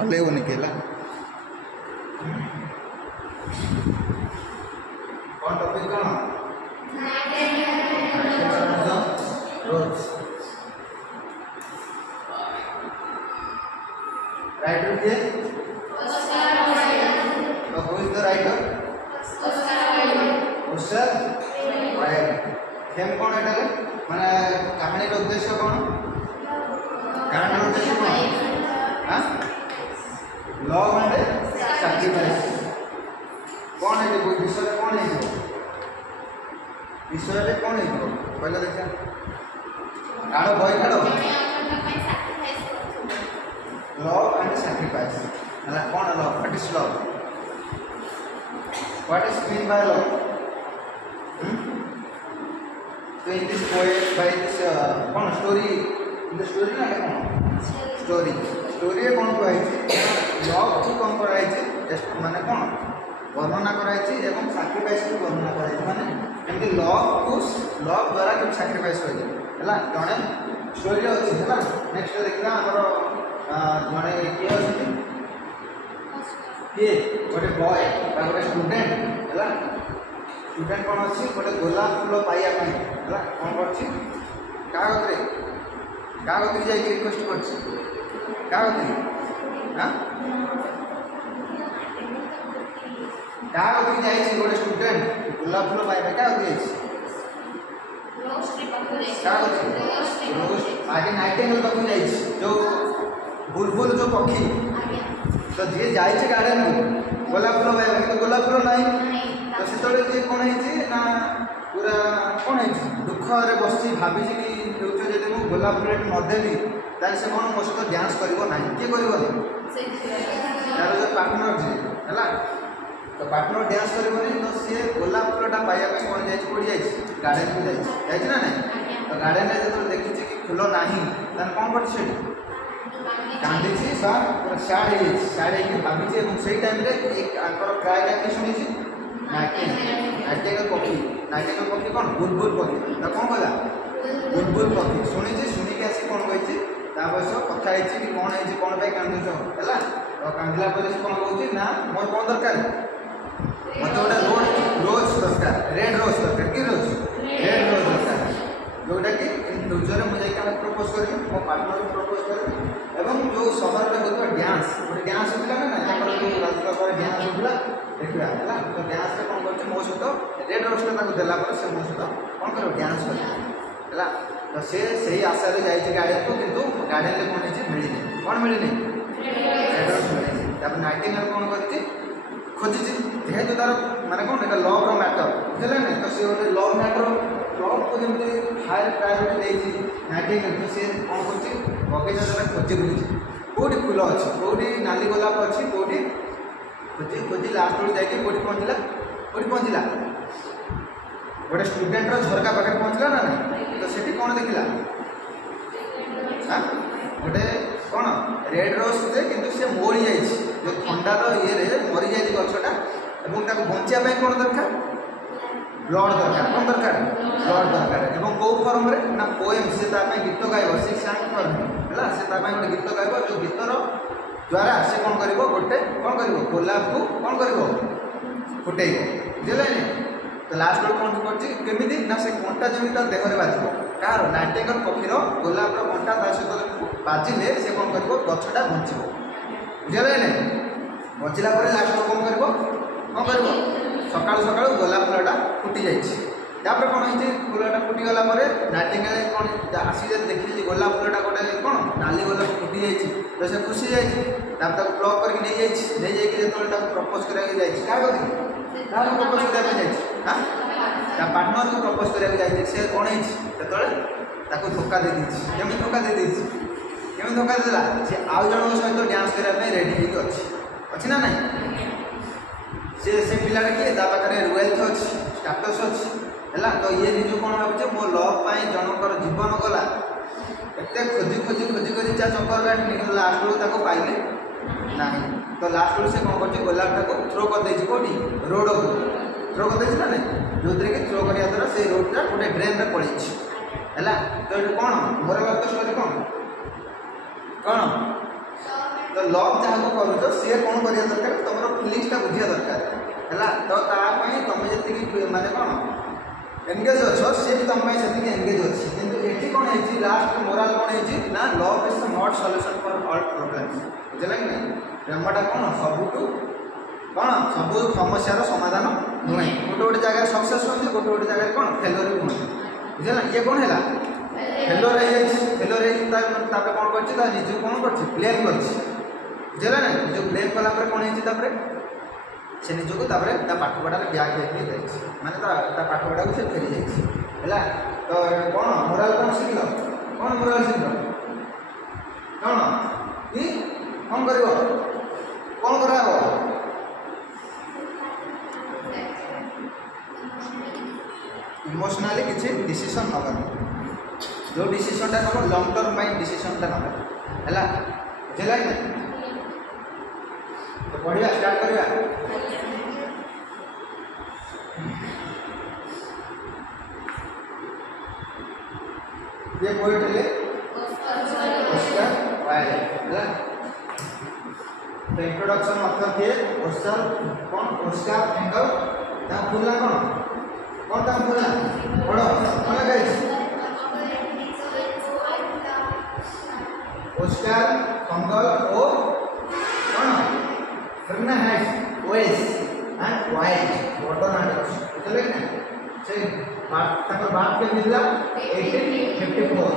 हल्लेबनी कि कौन टॉपिक कौन राइटर किए तो who is the writer Oscar Wilde थेम कौन एटा माने कहानी रो उद्देश्य कौन कहानी रो उद्देश्य कौन हां लव एंड सैक्रिफाइस कौन है कोई विषय कौन है विषय में कौन है पहले देखा काढ़ो बॉय काढ़ो लव एंड सैक्रिफाइस है कौन है love what is love what is mean by love तो in this poem by this कौन स्टोरी इन द स्टोरी ना कौन स्टोरी स्टोरी कौन कहै लव को कौन कराई माने कौन वर्णना कराई सैक्रिफाइस को वर्णना कराई माने एमती लव को लव द्वारा कि सैक्रिफाइस हो है जड़े स्टोरी अच्छी है नेक्स्ट देखा आमर जड़े किए अच्छे किए गोटे बॉय गोटे स्टूडेंट है स्टूडेंट कौन अच्छी गोटे गोलाप फूल पाइबा है कौन कर क्या जाइए रिक्वेस्ट कर क्या गोटे स्टूडेंट गोलाप फूल पाइबा क्या आगे नाइटिंगेल पाक जो बुलबुल जो पक्षी तो जी जाए गार्डन को गोलाप फूल पाइबा कि गोलाप फूल ना तो से कौन है ना पूरा कौन है दुख बस भावी कि जब मुझे गोलाप फूल नदेवी तार से कौन मो सहित डांस कर किए कर तार जो पार्टनर जी है तो पार्टनर डांस कर तो सी गोलाप फूलटा पाइबा कौन जाए गार्डन को जाए ना ना तो गार्डन में जो देखी कि फूल ना कौन कर कांदी सैड भावी से टाइम एक क्राएटा कि शुणी नाइटिंगेल पक्षी कौन बुलबुल पक्षी तो कौन कला बुलबुल पक्षी शुणी शुणिक आसी कौन कही बस कथा कि कौन है कौन पे कांदुच है तो कांदिला कौन कौन ना मोर कौन दरकार मत गोटे रोज दरकार रेड रोज दरकार कि रोज रेड रोज दरकार जोटा कि फ्यूचर मुझे प्रपोज करी मो पार्टनर को प्रपोज करी एवं जो सहर में होता डांस गोटे डांस होता ना ना जो राजपाल डांस होता देखा है तो डांस में कौन कर मो सहित रेड रोजटा देला से मो सहित कौन कर डांस कर तो सी से आशा जाइए गार्डन को कितु गार्डन में कौन है मिलनी कौन मिलनी रेड रोज मिलनी नाइटिंगेल कौन कर खोजी जेहेतु तार माने कौन एटा लव रो मैटर बुझे ना तो सी गोटे लव मैटर लव को जमी हायर प्रायोरिटी देती नाइटिंगेल तो सी कौन कर बगीचा जरा खोजी बुली कौटी फूल अच्छी कौटी नाली गोलाप अच्छी कौटी खोजी खोजी लास्ट बेलू जाकि कौटी पहुँचला गोटे स्टूडेंट झरका पाखे पहुँचला ना तो सेठी कौन देखला गोटे कौन रेड रोज से किंतु से मरी जाइए जो थंडार ये मरी जाए गछटा और बचापी कौन दरकार ब्लड दरकार कौन दरकार ब्लड दरकार और कौ फर्म ना पोएम से गीत गाइब से सांग फर्म है से गोटे गीत गाइब जो गीतर द्वारा से कौन कर गोटे कौन कर गोलाप को कौन कर फुटेब बुझे तो लास्ट बेल कौन करमी ना से कंटा जमी तार देहरे बाजब कार नाइटिंगेल पक्षीर गोलाप कंटा ता सहित बाजिले से कौन कर गछटा बचब बुझे ना बचिला लास्ट कौन कर सका सका गोलाप फूलटा फुटी जापर कौन है फूलटा फुटीगला नाइटिंगेल कौन आसी देखी गोलाप फूलटा गोटे कौन नाली गोलाप फुटी जाइए तो से खुशी जाइए प्लग करके नहीं जाइए प्रपोज कराया प्रपोज कराया पार्टनर को प्रपोज कराया जाइए से कौन है धोखा दे केमी धोखा दे केमी धोखा देला सी आउ जन सहित डांस करने रेडी अच्छी ना ना से पिलाटा किए पाखे वेल्थ अच्छी स्टाटस अच्छी है तो ये निज कौन भावे मो लव पाई जनकर जीवन गला एत खोजी खोजी खोजी कर चक्कर लास्ट बेलू पाइले ना तो लास्ट बेलू से कौन कर गोलापटा को थ्रो करदे कौटी रोड को थ्रो करदे ना ना जो कि थ्रो करने द्वारा से रोडटा गोटे ड्रेन में पड़े है तो ये कौन मोरल ऑफ द स्टोरी कौन कौन तो लव जहाँ करुच सी कौन करा दरकार तुम फिलिंग्सटा बुझा दरकार है तो तापाई तुम जी माने कौन एंगेज अच्छ सी भी तुम से एंगेज अच्छी किंतु ये कौन है लास्ट मोराल कौन है ना love is not solution for all problems बुझे कि नहीं प्रेमटा कौन सबुठू कौन सब समस्यार समाधान नुहे गोटे गोटे जगह सक्सेस होती गोटे गोटे जगह कौन फेलोर भी होती बुझे ना ये कौन है फेलोर फेलोर कौन कर निज कौन कर ब्लेम कर बुझे ना निज ब्लेम कलापर कौन है से निजक पाठ पढ़ार ब्याग होती माने पाठ पढ़ा को फेरी जाइए तो कौन मोराल कौन शिखल कौन मोराल शिखल कौन कि कौन कर कौन करा इमोशनाली किसी डिसीजन नब जो डिसीजनटा नब लंग टर्म माइंड डिसीजनटा नब है बुझेगा कि तो पढ़िया स्टार्ट करिया ये पोएट है ऑस्कर वाइल्ड है तो इंट्रोडक्शन मतलब ये ऑस्कर कौन ऑस्कर एंगल ता फुल्ला कौन ता फुल्ला बड़ो कौन गाइस ऑस्कर एंगल ओ कौन Verna has OS and White water and बुझे कि से बात के मिलला 1854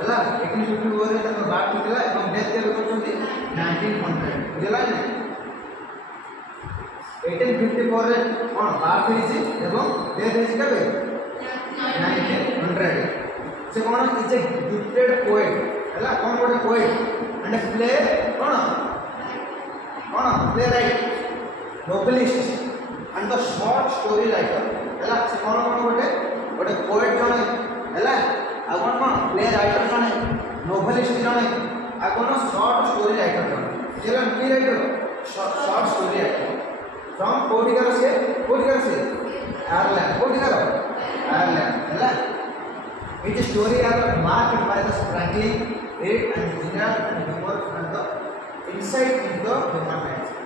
है 1854 रे तक बात मिलला एवं डेथ के करछंती 1900 बुझला कि 1854 रे कोन बात होईची एवं डेथ होईची कबे 1900 से cone is a gifted poet है कोन गोटे पोएट एंड प्ले कोन कौन play right novelist and the short story writer है से कौन कौन गोटे गोटे पोएट जड़े है आ कौन कौन प्ले राइटर जड़े नोवेलिस्ट जड़े आ कौन शॉर्ट स्टोरी राइटर जड़े बुझे कि writer short story writer from कोडिगर से आयरलैंड कोडिगर आयरलैंड है it story are marked by the struggling at and general and humour and the insight into the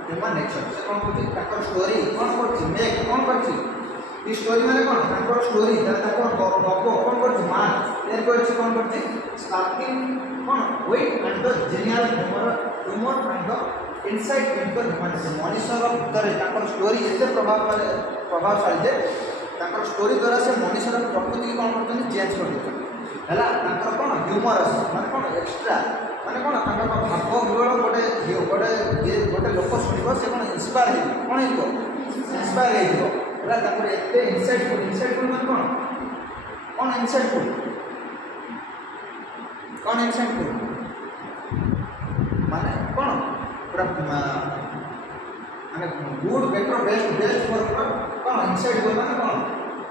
human nature से कौन करती ताकर स्टोरी कौन करती मेक कौन करती ये स्टोरी माने कौन ताकर स्टोरी ताकर गप कौन करती मान देर करती कौन करती स्पार्किंग कौन wit and the genuine humour and the insight into the human nature मनुष्यर भीतर ताकर स्टोरी एते प्रभावशाली जे ताकर स्टोरी द्वारा से मनुष्यर प्रकृति कौन करते चेंज कर देते हैला ताकर कौन ह्यूमरस माने कौन एक्स्ट्रा माने कौन भाव विवरण गोटे गोटे लोक शुण से कौन इन्स्पायर कौन इन्स्पायर होगा एत इनसाइटफुल माने कौन इनसाइटफुल माने कौन पूरा माने गुड बेटर बेस्ट फॉर कौन इनसाइट माने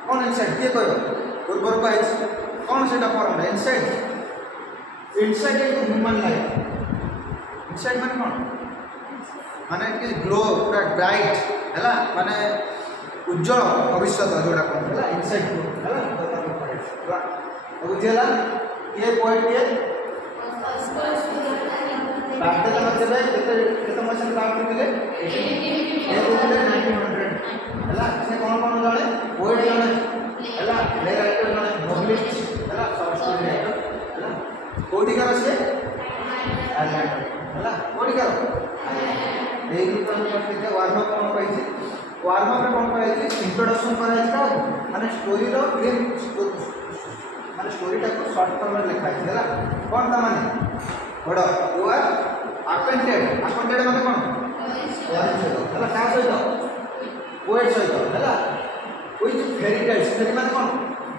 कौन इनसाइट किए कह पूर्वर कही कौन से form insight insight into human life insight माने कौन माने कि ग्लो पूरा ब्राइट है माने उज्जवल भविष्य जोड़ा कौन है इनसाइट है बुझेगा ये पोएट किए बात देला मतलब केते मसन बात दिले 1900 है से कौन जाने पोएट जाने है प्ले राइटर जाने नोवेलिस्ट है शॉर्ट स्टोरी राइटर कोडिगर से है कोडिगर यही रूप वार्म अप कौन कही वार्म अप कौन कही इंट्रोडक्शन करा माने स्टोरी रो माने स्टोरीटा को शॉर्ट फॉर्म में लिखा है कौन था माने बड़ यू आर अक्वेंटेड माने कौन है क्या सहित पोएट सहित है विथ फेरी टेल्स फेरी माने कौन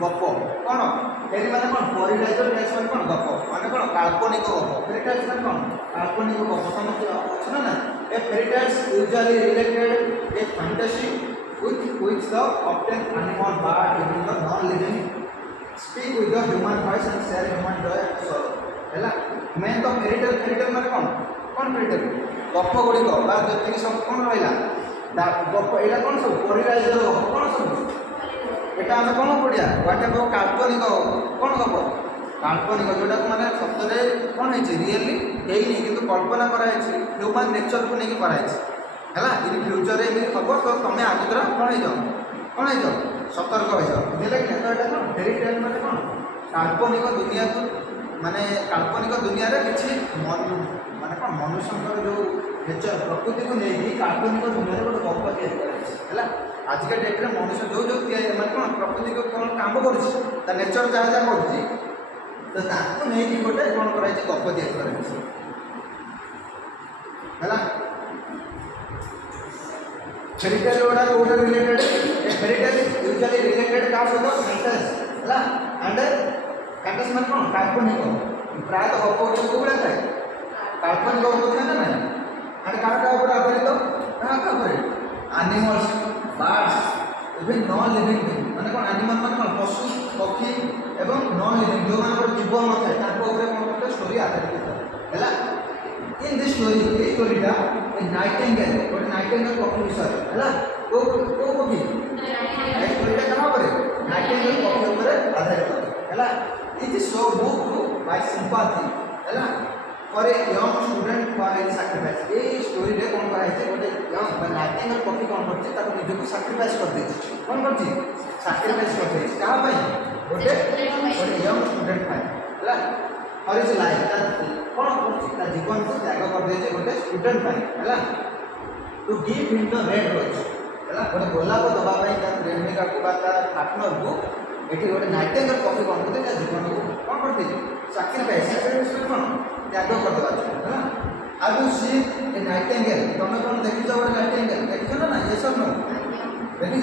गप कौन फेरी माने कौन परिडाइजर टेल्स माने कौन गप माने कौन काल्पनिक गप फेरी टेल्स माने कौन काल्पनिक गप समझ अच्छा ना a fairy tales usually related a fantasy with the often animal part in the non-living speak with the human voice and share human joy and sorrow है मेन तो फेरीटेल माने कौन फेरीटेल गप गुड़िक बा जी सब कौन रहा गप यहाँ कौन सब परिडाइजर गप कौन सब यहाँ आम कौन पढ़िया व्हाट एवर काल्पनिक कौन गप काल्पनिक जोटा माने सतरे कौन है रियली है कि कल्पना कराई ह्यूमन नेचर को लेकिन कराई है इन फ्यूचर में हम तो तुम्हें आगे तरह कौन है सतर्क हो जाओ बुझे कि तो ये कौन फेरी टेल माने कौन काल्पनिक दुनिया को माने काल्पनिक दुनिया रे किछि माने कौन मनुष्य जो नेचर प्रकृति को लेकिन काल्पनिक दुनिया गोटे गप है आजिका डेट्रे मनुष्य जो जो माने कौन प्रकृति को कौन काम कर नेचर जहाँ जहाँ कर तो ताको नहीं गोटे कौन कराई गप दिया है फेरीटेल गुड़ा कौटे रिलेटेड फेरीटेल यूजुअली रिलेटेड का सहित फैंटासी है एंड फैंटासी मान कौन काल्पनिक प्राय तो गप गुड़ा थाए काल्पनिक गप थाए ना एंड क्या आधारित क्या animals birds even non living thing माने कौन एनिमल माने कौन पशु पक्षी एवं नॉन लिविंग जो मान जीव न थाए कौन गोटे स्टोरी आधारित है इन दिस स्टोरीटा नाइटिंगेल गोटे नाइटिंगेल पक्षी विषय है को पक्षी स्टोरीटा क्या नाइटिंगेल पक्षी उपर आधारित है it is so moved by sympathy है for a young student for a sacrifice ये स्टोरी रे कौन करा है गोटे यंग नाइटिंगेल पक्षी कौन करछि ताको निजको सैक्रिफाइस कर दे कौन करछि सैक्रिफाइस कर दे का भाई गोटे यंग स्टूडेंट है और इज लाइफ कौन कर जीवन को त्याग कर दे गोटे student has to give him the red rose है गोटे गोलाप दवाई प्रेमिका को पार्टनर को ये गोटे नाइटिंगेल पक्षी कौन करते जीवन को कौन करते सैक्रिफाइस कौन त्याग कर देवा है आज सी ए नाइटिंगेल तुम कौन देखी गोटे नाइटिंगेल देखी ना ये सब नो देखी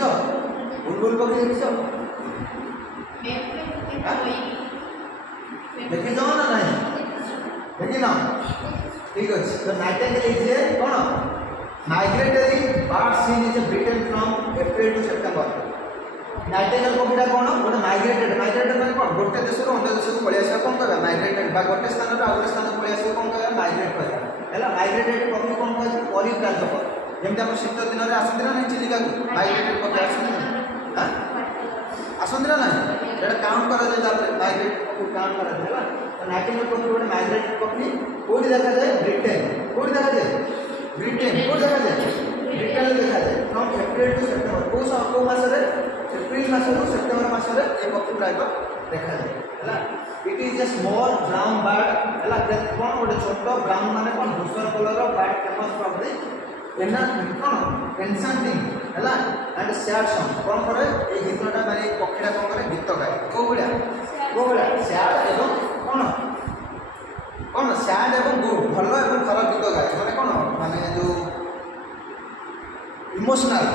बुलबुल पक्षी देखी ना नहीं देखी ना ठीक अच्छे तो नाइटिंगेल इज ए कौन migratory bird seen is Britain from April to September nightingale पक्षीटा कौन गोटे माइग्रेटेड माने कौन गोटे देश अन्य देश को पलि आसा कौन कहबा माइग्रेटेड बा गोटे स्थान रो आउट स्थान को पलि आसा कौन कहबा माइग्रेट कहबा है माइग्रेटेड पक्षी कौन कहबा परिव्राजक जेमति हम शीत दिन रे आसंती ना नहीं चिलिका को माइग्रेटेड पक्षी आसंती हां आसंती ना नहीं एटा काउंट करा जाय माइग्रेट को काउंट करा जाय नाइटिंगेल पक्षी गोटे माइग्रेटेड पक्षी कोठी देखा जाए ब्रिटेन कोठी देखा जाए ब्रिटेन कोठी देखा जाए ब्रिटेन देखा जाए फ्रॉम एप्रिल टू सेप्टेम्बर को मास रे एप्रिल मास रो सेप्टेम्बर मास रे ए पक्षी प्राय देखा जाए है it is a small brown bird है कौन गोटे छोट ब्राउन माने कौन धूसर colour bird famous from the एना कौन एंसेंटिंग है एंड सैड सॉन्ग कौन करे ए गीतटा माने पक्षीटा कौन करे गीत गाए को भलिया सैड एवं कौन कौन सैड एवं गुड भल एवं खराब गीत गाए माने कौन माने जो इमोशनल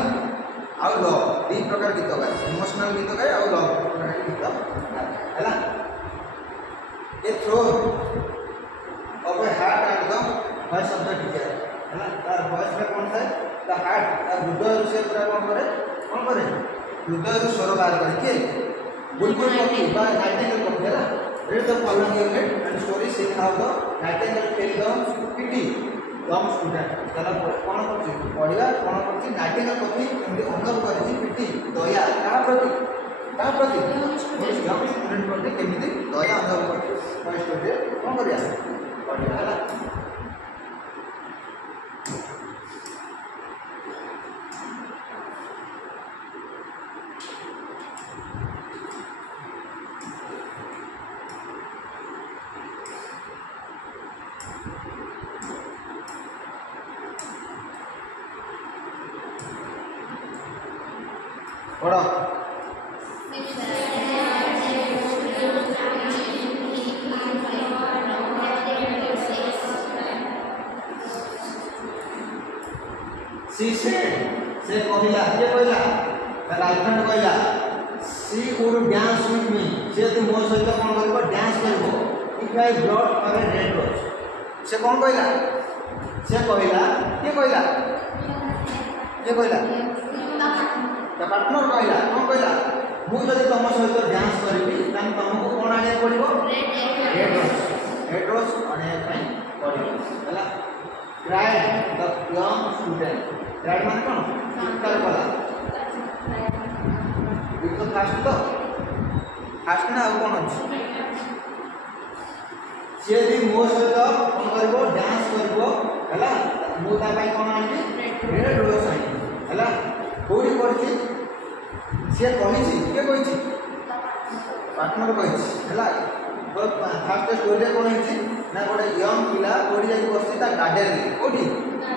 आउ लव दी प्रकार गीत गाए इमोशनल गीत गाए आउ लव प्रकार गीत गाए है a throne of a heart and the voice of the teacher है तार वॉइस में कौन था द हार्ट तार हृदय से पूरा कौन करे हृदय स्वर बाहर करके बुलबुल पक्षी बा नाइटिंगेल पक्षी है read the following unit and story sing how the nightingale felt the pity young student ताला कौन करछि पढ़िया कौन करछि नाइटिंगेल पक्षी एमि अनुभव करछि पिटी दया का प्रति यंग स्टूडेंट प्रति केमिति दया अनुभव करछि कोई स्टूडेंट कौन करिया पढ़िया है पढ़ो सी से कहला के कहला गर्लफ्रेंड कहला she would dance with me से तू मो सहित कोन करबो डांस करबो if I brought for a red rose से कोन कहला के कहला द पार्टनर कहला कौन कहला मु जदि तुम सहित डांस करी तान तुमको कौन आने पड़ो रेड रोज आने पड़ो है cried the young student cried मान कौन चित्कार कला ये तो फास्ट ना आउ कौन अच्छी सी भी मो सहित कौन कर डांस कर मुझे कौन आनी रेड रोज आनी है कौटी पड़ी सी कही किए कही पार्टनर कही फास्ट स्टोरी कौन है ना गोटे यंग पिला कौटी जाकि बस गार्डन में कौटी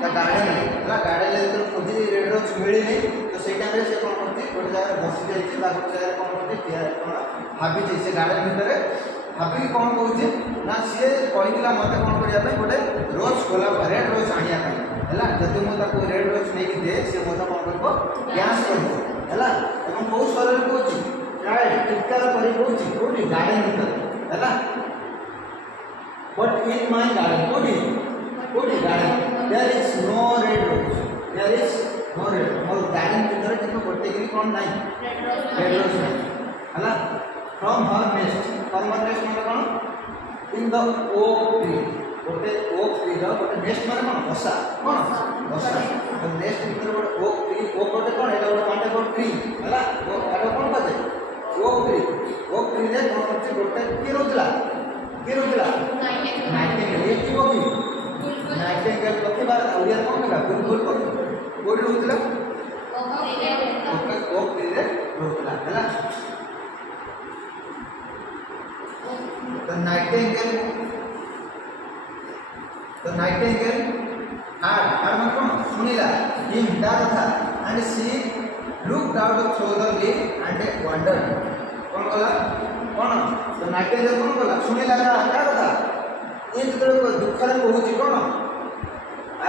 गार्डन में गार्डन में खोजी रेड रोज मिलनी तो से टाइम से कौन करती गोटे जगह बसी जाइए गोटे जगह कौन करती कौन भाभी से गार्डन भितर भाभी कौन कहे ना सी कहला मत कौन करने गोटे रोज गोलाप रेड रोज आने है जब मुझे रेड रोज नहीं दिए सी मत कौन कर डांस कर कौ स्वर कौन प्राय चित्कार कौन गार्डन भर है बट इन माय गार्डन कौटी garden there is no red rose there is no red मोर गार्डन भर कि गोटे कि कौन ना रेड रोज ना है from her nest from her nest मतलब कौन इन द ओक ट्री गोटे ओक ट्री गोटे नेस्ट मतलब कौन बसा कौन बसा तो नेस्ट भर गोटे ओक ट्री ओक गोटे कौन एटा गोटे माटे गोटे ट्री है एटा कौन कहते ओक ट्री रे कौन करछि गोटे की रोजला नाइटिंगेल ये की बोकी नाइटिंगेल पक्षी बार ओडिया कौन कहला बुलबुल पक्षी कोडी रोजला ओक ट्री रे रोजला है the nightingale had man कौन सुनीला him दा था and she looked out through the leaf and wondered कौन कला कौन तो nightingale कौन कला सुनीला का था ये जो दुख रे कहूची कौन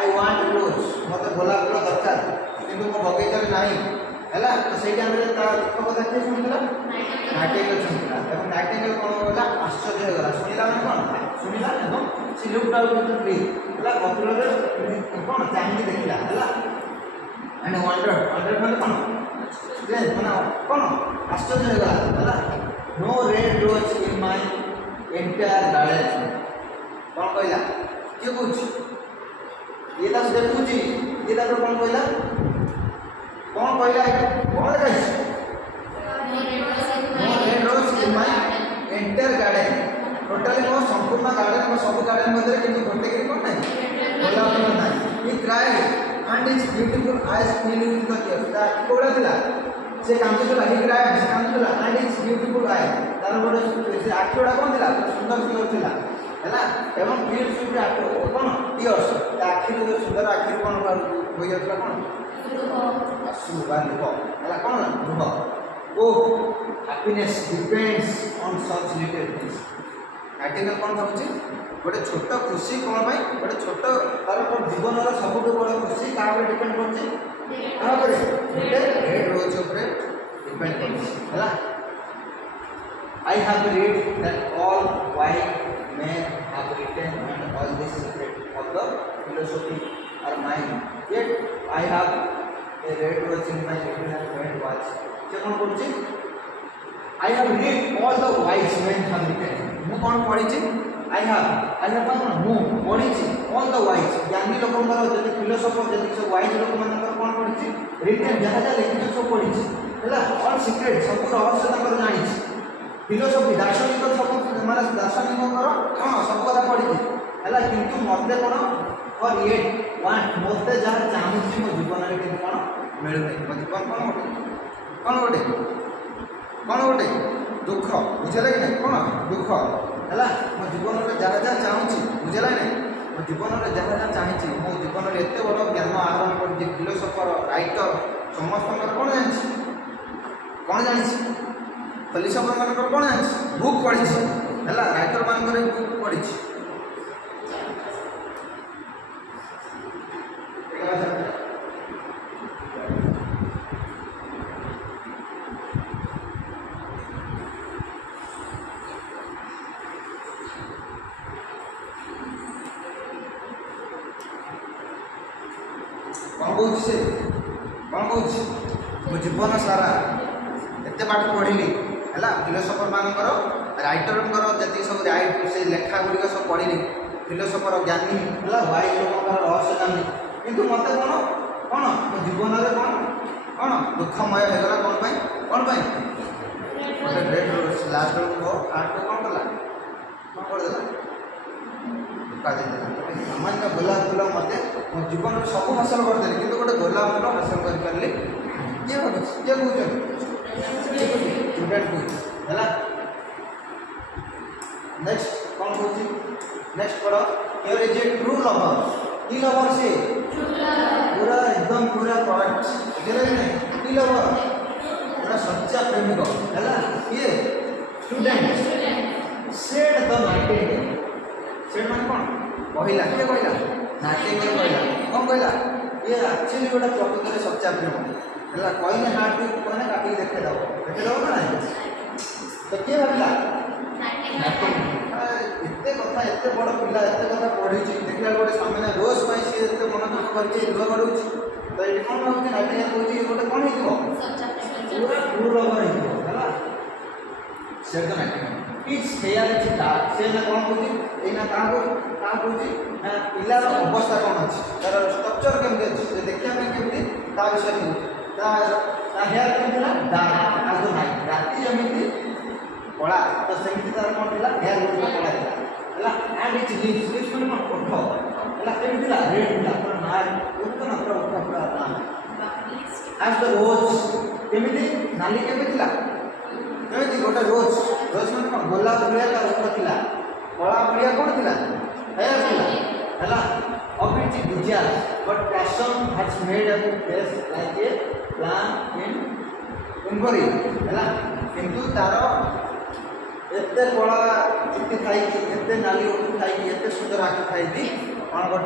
I want rose मते गोलाप फूल दरकार किंतु मो बगीचा रे नाही हैला तो से टाइम रे ता दुख कथा के सुनिला नाइटिंगेल सुनिला एवं नाइटिंगेल कौन होला आश्चर्य होला सुनिला माने कौन सुनिला एवं she looked out to the tree हैला पपुलर रे कौन चाहि देखिला हैला एंड वंडर माने कौन ले माने कौन आश्चर्य होला हैला no red rose in my entire garden कौन कहला के कुछ ये ता देखुची ये ता कौन कहला कौन कहला red rose in my entire garden totally मो संपूर्ण गार्डन सब गार्डन मध्य किंतु गोटे कि कौन नहीं गोलाप फूल ना he cried and it's beautiful eyes filling with the tears कोड़ा थिला से कांदुला ही क्राइड से कांदुला एंड इट्स ब्यूटीफुल आई तार गोटे से आखिड़ा कौन थिला सुंदर सुंदर थिला हैला एवं फील सुट आखि कौन टीयर्स आखि जो सुंदर आखि कौन होई जातला कौन अश्रु बा लुह हैला कौन लुह ओ happiness depends on such little things nightingale कौन भावुची गोटे छोट खुशी कौन पाई गोटे छोट तार जीवन सब बड़ खुशी क्या डिपेंड कर रेड रोज डिपेंड कर I have read that all white men have written and all this secret of the philosophy are mine, yet I have a red rose in my little and red watch. क्या कौन बोलची I have read all the wise men have written. मु कौन पढ़ी I have कौन मु पढ़ी all the wise ज्ञानी लोक जब फिलोसोफर जब सब वाइज लोक मान कौन पढ़ी रिटेन जहाँ जहाँ लिखी सब पढ़ी है ऑल सिक्रेट सब रहस्य जानी फिलोसोफी दार्शनिक सब माने दार्शनिक हाँ सब कथा पढ़ी है किंतु मत कौन फॉर येट वांट मत जहाँ चाहूँगी मो जीवन में कि कौन मिलूना मो जीवन कौन गोटे कौन गोटे दुख बुझे कि नहीं कौन दुख है मो जीवन में जहाँ जहाँ चाहूँगी बुझे नहीं मो जीवन में जहाँ जहाँ चाहिए मो जीवन में एत बड़ ज्ञान आहरण कर फिलोसोफर राइटर समस्त कौन जानी कौन जानी फिलोसोफर मान कौन जानी बुक पढ़ी है राइटर मान बुक पढ़ी कौन कौन मो जीवन सारा एत पाठ पढ़ी है फिलोसोफर मानकर राइटर जी सब से लेखा गुड़िक सब पढ़ी फिलोसोफर ज्ञानी है वाइज लोक रहस्य जानी कितु मत कौन कौन मो जीवन में कौन कौन दुखमय होगा कौन लास्ट बेलू आर्ट कौन कला कौन करदेला जीवन में सब हासिल करदेली कि गोटे गोलाप फूल हासिल कर पारे किए भावी किए कौन स्टूडेंट है। नेक्स्ट कौन कौन नेक्स्ट पढ़ here is a true lover की लवर से पूरा एकदम पूरा करेक्ट की लवर पूरा सच्चा प्रेमिक है किए student said the Nightingale said मान कौन कहला किए कहला नाइटिंगेल कहला कौन कहला ये एक्चुअली गोटे प्रकृत में सच्चा प्रेम है कहले हार्ट भी कहने काटिक देखेद ना ना तो किए भाविला एते कथा एते बड़ पिला एते कथा पढ़ी देखला गोटे सामने रोज पाई सी एते मन दुख करके लुह गड़ुची तो ये कौन भावुची नाइटिंगेल कहूँ गोटे कौन हो पूरा ट्रू लवर है said the Nightingale it's here is dark से ना कौन कहूँ एना क्या कहूँ पिलार अवस्था कौन अच्छी तार स्ट्रक्चर केमती अच्छी देखा केमती ता विषय कहूँ हेयर केमती डार्क आज द नाइट राति जमी कला तो सेमती तार कौन था हेयर गुड़ कला था एंड इट्स लिप्स मैंने कौन ओठ है केमती रेड था पूरा नाक उत्तन पूरा ओठ पूरा आज द रोज केमती नाली केमती केमती गोटे रोज रोज मैंने कौन गोलाप भाया तार ओठ था कला भाया कौन थी हेयर है of its desires but passion has made a face like a plant in Ungari है किंतु तार एते कला चुट्टी थी एते नाली ओठ थी एते सुंदर आँखि थी कौन कर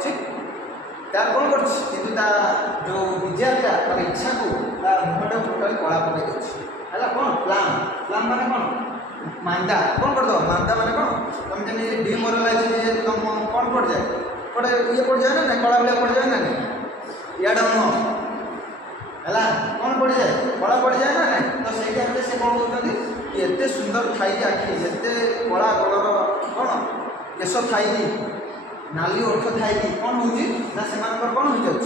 कौन कर जो डिजायरटा तार इच्छा को मुहटा टोटाल कला पकई है कौन प्लान प्लान माने कौन मांदा कौन कर दो मांदा माने कौन तुम जब डिमोरालाइज तुम कौन पड़ जाए पड़े ये पड़ जाए ना कला भाया पड़ जाए ना या डाउन है कौन पड़ जाए कला पड़ जाए ना तो सही टाइम से कौन कहते कि एत सुंदर थी आखि एत कला कलर कौन केश थी नाली ओठ थी कौन हो से कौन हो जाए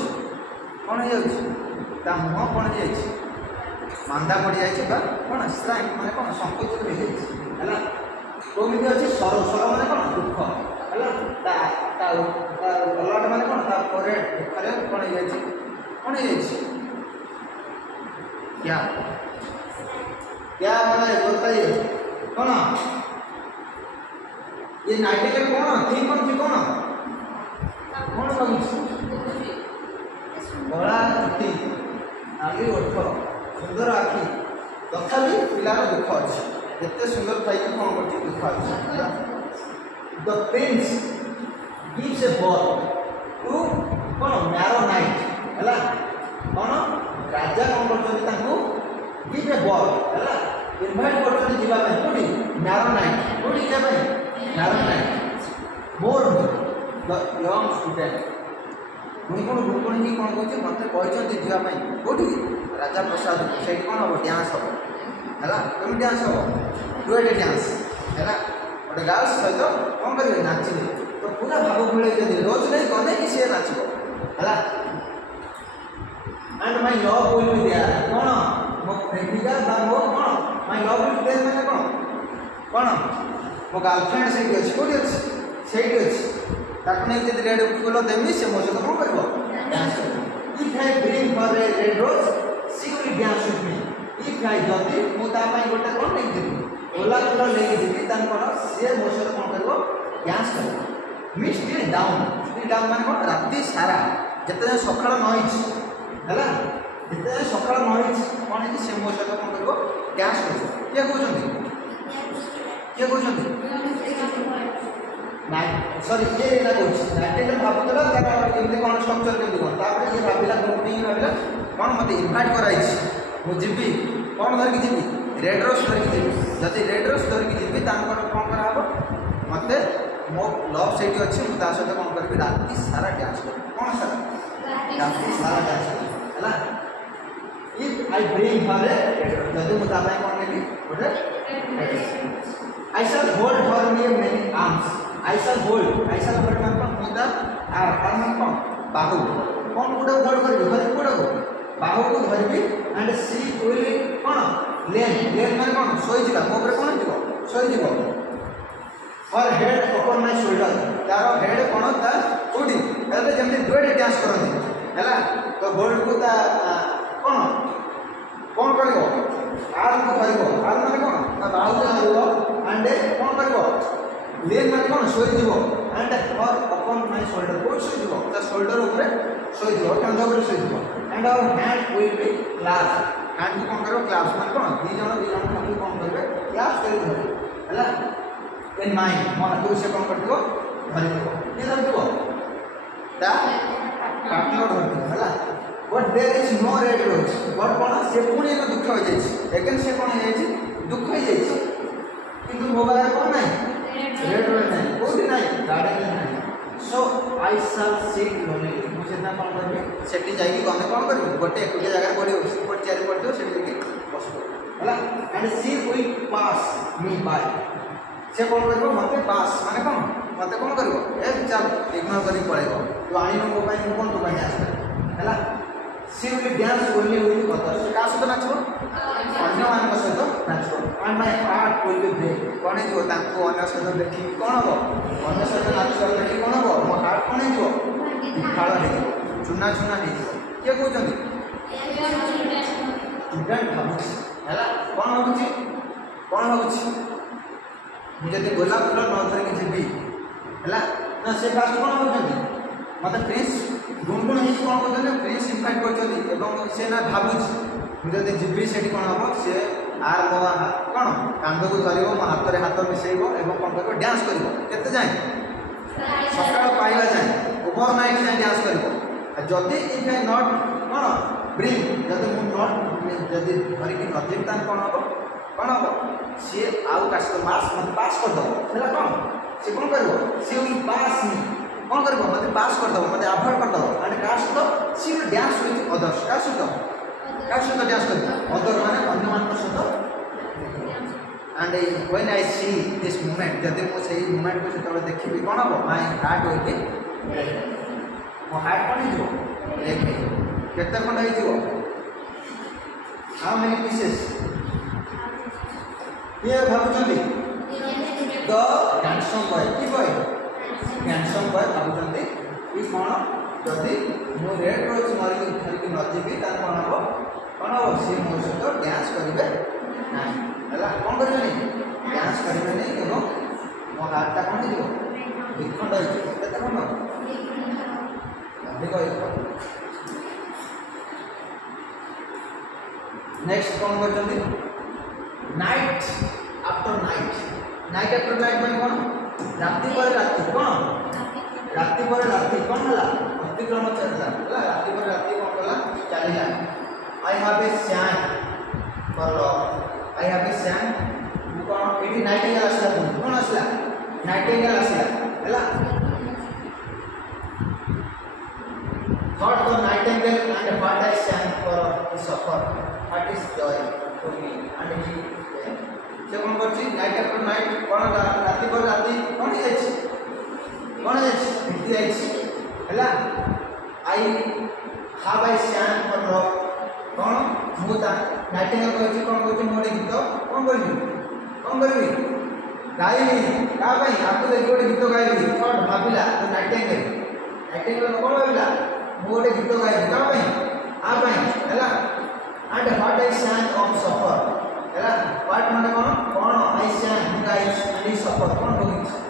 कौन हो जाए मुह कौन हो मांदा पड़ जाए कौन स्ट्राइक माने कौन संकुचित हो जाए कौन अच्छे स्वर स्वर माने कौन दुख है ललाट माने कौन दुखरे कौन हो क्या क्या है बताइए कौन ये नाइटिंगेल कौन थी कौन थी कौन कौन कला चुट्टी नाली ओठ सुंदर आखि तथापि पिलार दुख अच्छे एत सुंदर थी कौन कर दुख अच्छे the prince gives a ball to कौन न्यारो नाइट है कौन राजा कौन कर गिव ए बॉल है इनभाइट कर कौटी न्यारो नाइट कौटी जाए न्यारो नाइट मोर द यंग स्टूडेंट गुणगुण गुणगुण ही कौन कहते मत कहते जावाई कौटी राजा प्रसाद से कौन हम डांस हम है कमी डांस हम डुएट डांस है गोटे गर्ल्स सहित कौन करेंगे नाचे तो पूरा भाव मिले रोज नहीं गले कि सी नाचब है and my love will be there कौन मो प्रेमिका मो कौन my love will be there मैंने कौन मो गर्लफ्रेंड से अच्छी कौटी अच्छी से ताक नहीं जब रेड फूल देमी से मो सहित कौन कर dance if I bring for a red rose she will dance with me if I जदि मुझे गोटे कौन नहीं देवी गोलाप फूल लेके जी कौन सी मो सहित कौन कर डांस कर मी स्टिल डाउन माने कौन राति सारा जिते सकाल नई है जिते सकाल नई कौन है सी मो सहित कौन कर डांस कर किए कहते सॉरी किए नाइटिंगेल भावुला कमी कौन स्ट्रक्चर केमती कौन ये भाविला कौटी भाविला कौन मत इनभाइट कराई मुझे कौन धरिकी जी रेड रोज धरिकी जी जदि रेड रोज धरिकी जी कौन कराब मत मो लव से अच्छे मुझे सहित कौन करी राति सारा डांस कर कौन सारा राति सारा डांस कर इफ आई ब्रिंग हर जदि मुझे कौन नेबी गोटे आई शैल होल्ड हर मी मेनी आर्म्स आई शैल होल्ड मान मुदा आर्म कौन बाहु कौन गोटे होल्ड करी धरिक गोटे बाहु को धरबी एंड सी विल कौन लेन माने कौन शोज मो कौन शोज और हेड अपर माय शोल्डर तार हेड कौन कौटी जमी डुएट डांस करते है तो गोल्ड को कौन कौन कर आर्म को कर आर्म माने कौन बाहु धर एंड कौन कर लेन माने कौन शोई एंड और अपन माय शोल्डर को शोई ता शोल्डर ऊपर शोई कंध ऊपर शोई and our hand will be clasped hand को कौन करो क्लास माने कौन दी जण को कौन करबे क्लास कर हैला इन माइंड मन को से कौन करथिबो धरिबो ये धरिबो ता पार्टनर धरिबो हैला but there is no red rose but कौन से पुणी एक दुख हो जाई लेकिन से कौन हो जाई दुख हो जाई किंतु मोबाइल कौन नहीं रेड रोज नहीं कोई नहीं गाड़ी नहीं सो आई शैल सिट लोनली मुझे ना कौन करबे सेठी जाई गमे कौन करबे गोटे एक जगह पड़ियो ऊपर चारि पड़ियो सेठी जाके बसबो हैला and she will pass me by से कौन करबो मते पास माने कौन मते कौन करबो ए चल इग्नोर करी पळेबो तू आनी नो मोबाइल कौन तो बाय आस हैला she will dance only with others का सहित नाचबो अन्य मान सहित नाचबो and my heart will be break कोन जो ताको अन्य सहित देखि कोन हो अन्य सहित नाचबो देखि कोन हो मो हार्ट कोन जो खाळ हे चुना चुना हे के कहउछंदी स्टूडेंट भाबुछि हैला कोन भाबुछि मुझे गोलाप फूल न धरिक जीवी है ना से फास्ट कौन होती मत प्रिंस गुणगुण ही कौन करते प्रिंस इनभाइट कर से ना भावुच मुझे जीवी से कौन हम से आर मो कौन कांध को धर मो हाथ में हाथ मिसेब और कौन कर डांस कर जाए सकाल पाइबा जाए ओभर नाइट जाए डांस कर जदि इफ आई नॉट कौन ब्रिंग जदि मु नॉट जदि धरिक नजिम तान कौन हम कौन हम सी आउ का मास मत पास कर दो है कौन सी कौन कर सी विल पास मी कौन कर मत पास कर दो मत अवॉइड कर दो एंड का सहित सी विल डांस विथ अदर्स का सहित डांस कर अदर माने अन्य मान सहित and when I see this moment जदि मो सही मोमेंट को सेतबे देखिबी कौन हो माय हार्ट विल बी मो हार्ट कौन हो ब्रेक केते खंड हो जिवो हाउ मेनी पीसेस ये भावुचंदी द हैंडसम बॉय की बॉय हैंडसम बॉय भावुचंदी ई कोन जदि मो रेड रोज मारी धरिक न जीबी तार कोन हो सी मो सहित डांस करिवे नाही हला कोन करिवे डांस करिवे नहीं एवं मो हाथ ता कोन दियो विखंड हो केते कोन अधिक हो नेक्स्ट कोन करचंदी नाइट आफ्टर नाइट में कौन राति पर राति कौन राति पर राति कौन हला अतिक्रम चलला हला राति पर राति कौन कला चलिला I have a sang for I have a sang कौन एडी नाइटिंगेल आसला कौन आसला नाइटिंगेल आसला हला thought the nightingale and what I San for to suffer what is joy for me and he से कौन करछि नाइट आफ्टर नाइट कौन राति पर राति कौन बीती जाइछि हला I have I San for love कौन मुता नाइटिंगेल कहछि कौन कहछि मोडे गीत कौन करबी गाइबी का भाई आपको देखि गोटे गीत गाइबी कौन भाबिला तो नाइटिंगेल कौन भाबिला मोडे गीत गाइबी का भाई आ भाई हला and what I sang of suffer हैला व्हाट माने कौन आई सैन गाइस एंड ही सफर कौन होगी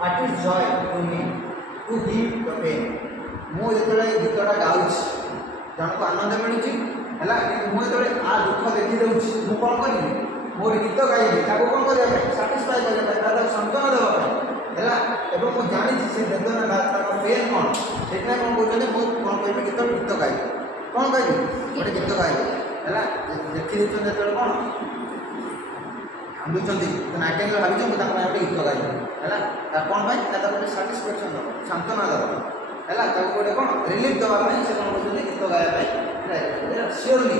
what is joy to me to him the pain मो जेतले गीतटा गाउछि जन को आनंद मिलुछि हैला मो जेतले आ दुख देखि दउछि मु कोन करिबि मोर गीत गाइबि ताको कोन करिया सैटिस्फाई करिया ताको संतोष देबा हैला एबो मु जानि से वेदना ताको पेन कोन सेटा कोन कहते मु कोन करिबि गीत गाइबि कौन कह गोटे गीत गाइबे है देखी देते जो कौन कांदुंट तो नाट्य भावी गोटे गीत गाइबे है कौन गोटे साटिस्फैक्शन दब सांत्वना दब है गोटे कौन रिलीफ देवाई से कौन कहते गीत गाइबा surely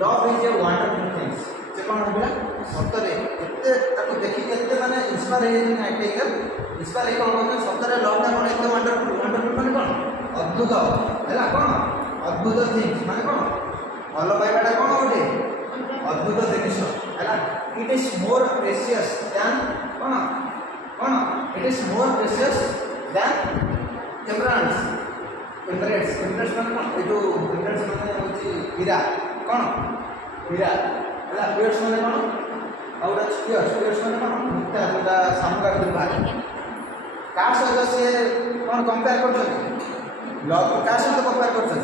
love is a wonderful things से कौन भाविला सतरे एत देखिए केते माने इंस्पायर हो नाट्य इंस्पायर कौन कहते सतरे लवटा कौन एत वंडरफुल माने कौन अद्भुत है कौन अद्भुत थिंग्स माने कौन भल पाइबाटा कौन गोटे अद्भुत जिनिस है it is more precious than कौन it is more precious than temperance emeralds emeralds माने कौन ये जो एमरेट्स माने होची हीरा कौन हीरा हला पियर्स माने कौन और पियर्स माने कौन मुक्ता जोटा सामुका के बाहर का सहित से कौन कंपेयर करछन लॉग का सहित कंपेयर करछन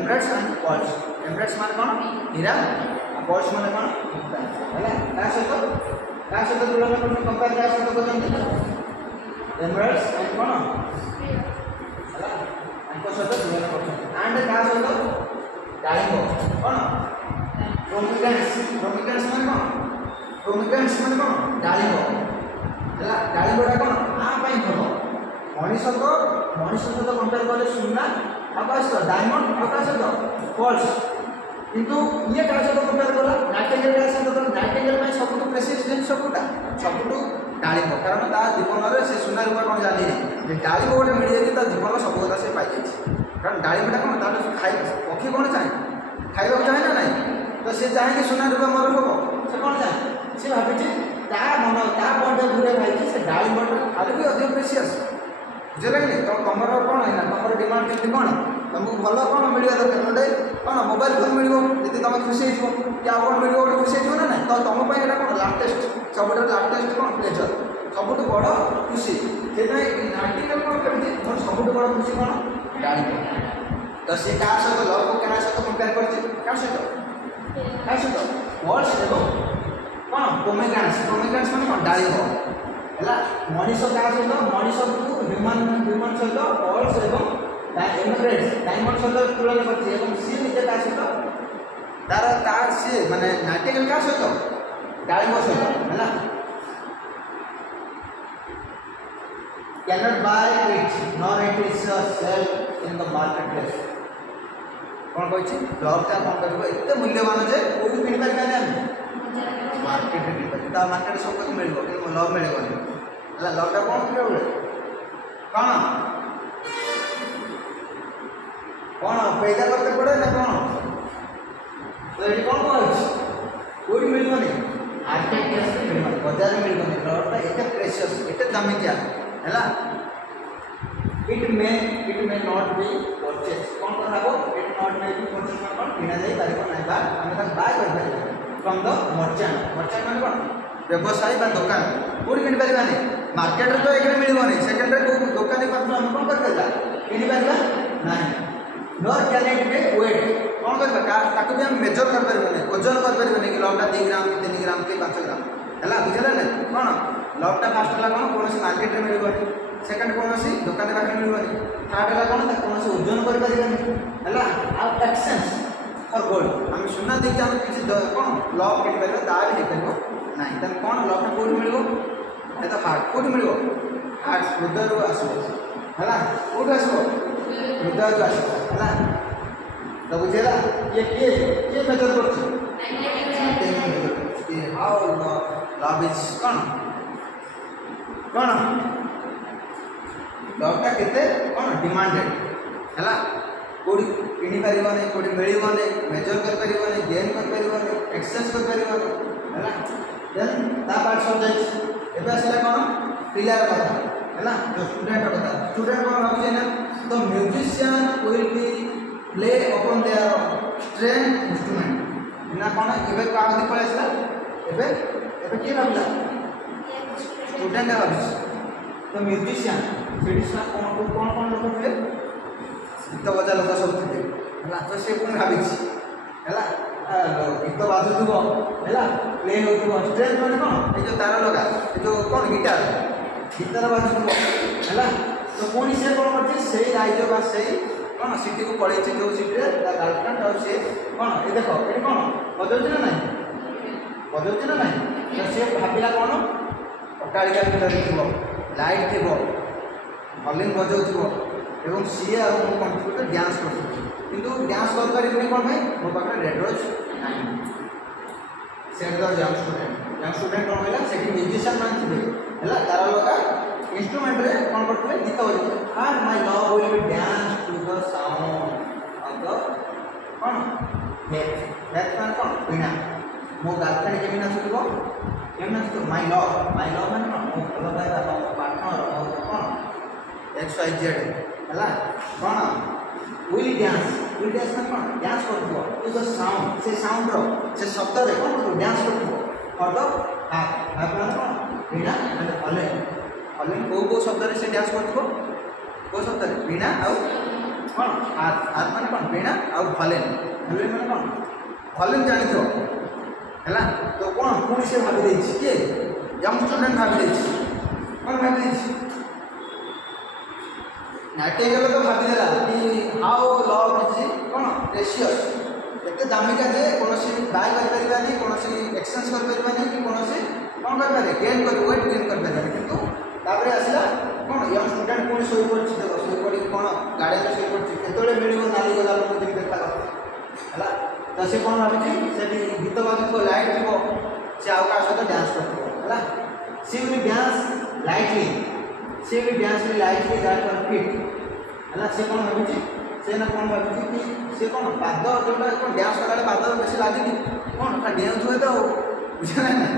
एमरेट्स एंड पर्ल्स एमरेट्स माने कौन हीरा और पर्ल्स माने कौन मुक्ता हला का सहित तुलना करछन कंपेयर का सहित करछन एमरेट्स एंड कौन हला एंड सहित तुलना करछन एंड का सहित डाइंगो कौन प्रोमिग्रेंट्स माने कौन प्रोमिग्रेंट्स माने कौन डाइंगो हला डाइंगोटा कौन आ पई भलो मनीष सहित कंपेयर कले सुना आकाश डायमंड आकाश पर्ल्स किंतु ये का सहित कंपेयर कला नाइटिंगेल का सहित नाइटिंगेल में सबटू प्रेसियस जिन सबटू डालिम कारण ता जीवन में से सुना रूपा कौन जानी नहीं डालिम गोटे मिल जाए ता जीवन सब कथा से पाई जाए कारण डालिमटा कौन तार खाई पक्षी कौन चाहे खाइबा चाहे ना नहीं तो से चाहे कि सुना रूपा मोर हम से कौन चाहे से भाभी ता मन ता पॉइंट ऑफ व्यू भाई से डालिमटा खाली भी अधिक प्रेसियस बुझे लगे तो तुम कौन है तुम डिमांड केमती कौन तुमको भल कौन मिलवा दरकार गोटे कौन मोबाइल फोन मिल जी तुम खुशी हो क्या कौन मिल गोटे खुशी हो ना तो तुम ये कौन लाटेस्ट सब लाटेस्ट कौन प्लेजर सबुठ बड़ खुशी से नाइटिंगेल कौन कर सबुठ बड़ खुशी कौन डाली तो सी क्या सहित लव को क्या सहित कंपेयर कर पर्ल्स एवं कौन पोमेग्रेनेट्स माने कौन डाली है मनीष क्या सहित मनीष को ह्यूमन सहित पर्ल्स एवं एमरेट्स डायमंड सहित तुलना कर सी निजे क्या सहित तार सी माने नाइटिंगेल क्या सहित डालिम सहित है cannot buy it nor it is sell in the marketplace कौन कहछि लवटा कौन करबो एते मूल्यवान जे कोइ किन पारि काने हम मार्केट में किन पारि ता मार्केट सब कुछ मिलबो कि लव मिलबो हला लवटा कौन किलो कौन पैदा करते पड़े ना कौन तो ये कौन कहछि कोइ मिलबो नहीं मार्केट में मिलबो बाजार में मिलबो लवटा एते प्रेशियस एते दामिकिया है it may not be purchase कौन कथा हो it not may be purchase कौन किना जाई पारिबो नै बा हम तक बाय कर पारिबो फ्रॉम द मर्चेंट माने कौन व्यवसायी बा दुकान कोडी किन पारिबा नै मार्केट रे तो एकरे मिलबो नै सेकंड रे को दुकानी पात्र हम कौन कर देला किनि पारिबा नै not can it be wait कौन करबा का ताको भी हम मेजर कर पारिबो नै वजन कर पारिबो नै कि लवटा 2 ग्राम कि 3 ग्राम कि 5 ग्राम हला बुझला नै कौन लवटा फास्ट है कौन कौन मार्केट में मिलबो सेकंड कौन दुकान पाखे मिलबो थर्ड है कौन कौन ओजन कर पारिबो हला आ एक्सचेंज फॉर गोल्ड हम सुना देखि हम किसी कौन लव किन पारिबो ता भी देखिबो नहीं तन कौन लवटा कोड मिलबो ए तो हार्ट कोड मिलबो हार्ट हृदय रो आसबो हला कोड आसबो हृदय रो आसबो हला तो बुझेला ये मेजर करछ हाउ लव इज कौन लवटा केते कौन डिमांडेड है कोडी किनी पारिबो नै कोडी मिलिबो नै मेजर कर पारिबो नै गेन कर पारिबो नै एक्सचेंज कर पारिबो नै है देन ता पार्ट सब्जेक्ट एबे आसला कौन पिलर कथा है जो स्टूडेंट कथा स्टूडेंट कौन भाबुचे ना तो musician will be play upon their strength instrument ना कौन एबे का आदि पळे आसला एबे के भाबला स्टूडेंट है तो म्यूजिशियन ट्रेडिशनल कौन लोग थे गीत बजा लोक सब थे है तो सी कौन भाई है गीत बाजुव है प्ले हो स्ट्रेंथ मैंने कौन ये जो तार लगा ये जो कौन गिटार बाजुव है तो पुणी सी कौन कर राज्य बा से कौन सिटी को पड़े जो सिटी गर्लफ्रेंड और सी कौन ये देख ये कौन बजाऊँ ना ना बजाऊँ ना ना तो सी भाविला कौन अट्टालिका भर थो लाइट थी भल्यूम बजाऊ एवं सी कंप्यूटर डांस कर किंतु डांस कर कौन भाई मो पाखे रेड रोज ना से यंग स्टूडेंट कौन है से म्यूजिशियन मान थे है तार लगा इंस्ट्रूमेंट रे कौन करते गीत बजे हार my love will be dance to the sound of the कौन बैक कौन वीणा मो गर्लफ्रेंड केमी नाचुव केमी नाचु माय लव माने कौन मो भल पाइबा मो पार्टनर मो कौन XYZ है कौन will dance ମାନେ କ'ଣ ଡ୍ୟାନ୍ସ କରୁଥିବ ଟୁ ଦ ସାଉଣ୍ଡ ସେ ସାଉଣ୍ଡର ସେ ଶବ୍ଦରେ କ'ଣ କରୁଥିବ ଡ୍ୟାନ୍ସ କରୁଥିବ ଫର୍ ଦ ହାର୍ଟ ହାର୍ଟ ମାନେ କ'ଣ ବୀଣା ଆଣ୍ଡ ହଲେନ୍ ହଲେନ୍ କେଉଁ ଶବ୍ଦରେ ସେ ଡ୍ୟାନ୍ସ କରୁଥିବ କେଉଁ ଶବ୍ଦରେ ବୀଣା ଆଉ କ'ଣ ହାର୍ଟ ହାର୍ଟ ମାନେ କ'ଣ ବୀଣା ଆଉ ହଲେନ୍ ହଲେନ୍ ମାନେ କ'ଣ ହଲେନ୍ ଜାଣିଥିବ ହେଲା ତ କ'ଣ ପୁଣି ସେ ଭାବି ଦେଇଛି କିଏ ୟଙ୍ଗ ଷ୍ଟୁଡେଣ୍ଟ ଭାବି ଦେଇଛି କ'ଣ ଭାବି ଦେଇଛି ନାଇଟିଙ୍ଗେଲ୍ ତ ଭାବିଦେଲା କି ହାଉ ଲଭ୍ ଇଜ୍ କ'ଣ ପ୍ରେସିୟସ୍ ଏତେ ଦାମିକା ଯେ କୌଣସି ବାଏ କରିପାରିବାନି କୌଣସି ଏକ୍ସଚେଞ୍ଜ କରିପାରିବାନି କି କୌଣସି କ'ଣ କରିପାରିବେ ଗେନ୍ କରି ୱେଟ୍ ଗେନ୍ କରିପାରିବାନି କିନ୍ତୁ ତାପରେ ଆସିଲା କ'ଣ ୟଙ୍ଗ ଷ୍ଟୁଡେଣ୍ଟ ପୁଣି ଶୋଇପଡ଼ିଛି ଦେଖ ଶୋଇପଡ଼ିକି କ'ଣ ଗାଡ଼ିରେ ଶୋଇପଡ଼ିଛି କେତେବେଳେ ମିଳିବ ନାଲି ଗୋଲାପକୁ ଯେମିତି ଦେଖାଗଲା ହେଲା ତ ସେ କ'ଣ ଭାବିଛି ସେଠି ଗୀତ ବାଜୁଥିବ ଲାଇଟ୍ ଥିବ ସେ ଆଉ କାହା ସହିତ ଡ୍ୟାନ୍ସ କରୁଥିବ ହେଲା C will dance lightly C will dance lightly that one fit ହେଲା ସେ କ'ଣ ଭାବିଛି ସେ ନା କ'ଣ ଭାବିଛି କି ସେ କ'ଣ ପାଦ ଯେଉଁଟା କ'ଣ ଡ୍ୟାନ୍ସ କଲାବେଳେ ପାଦ ବେଶୀ ଲାଗିନି କ'ଣ ତା ଡେଉଁଥିବ ତ ବୁଝିଲା ନା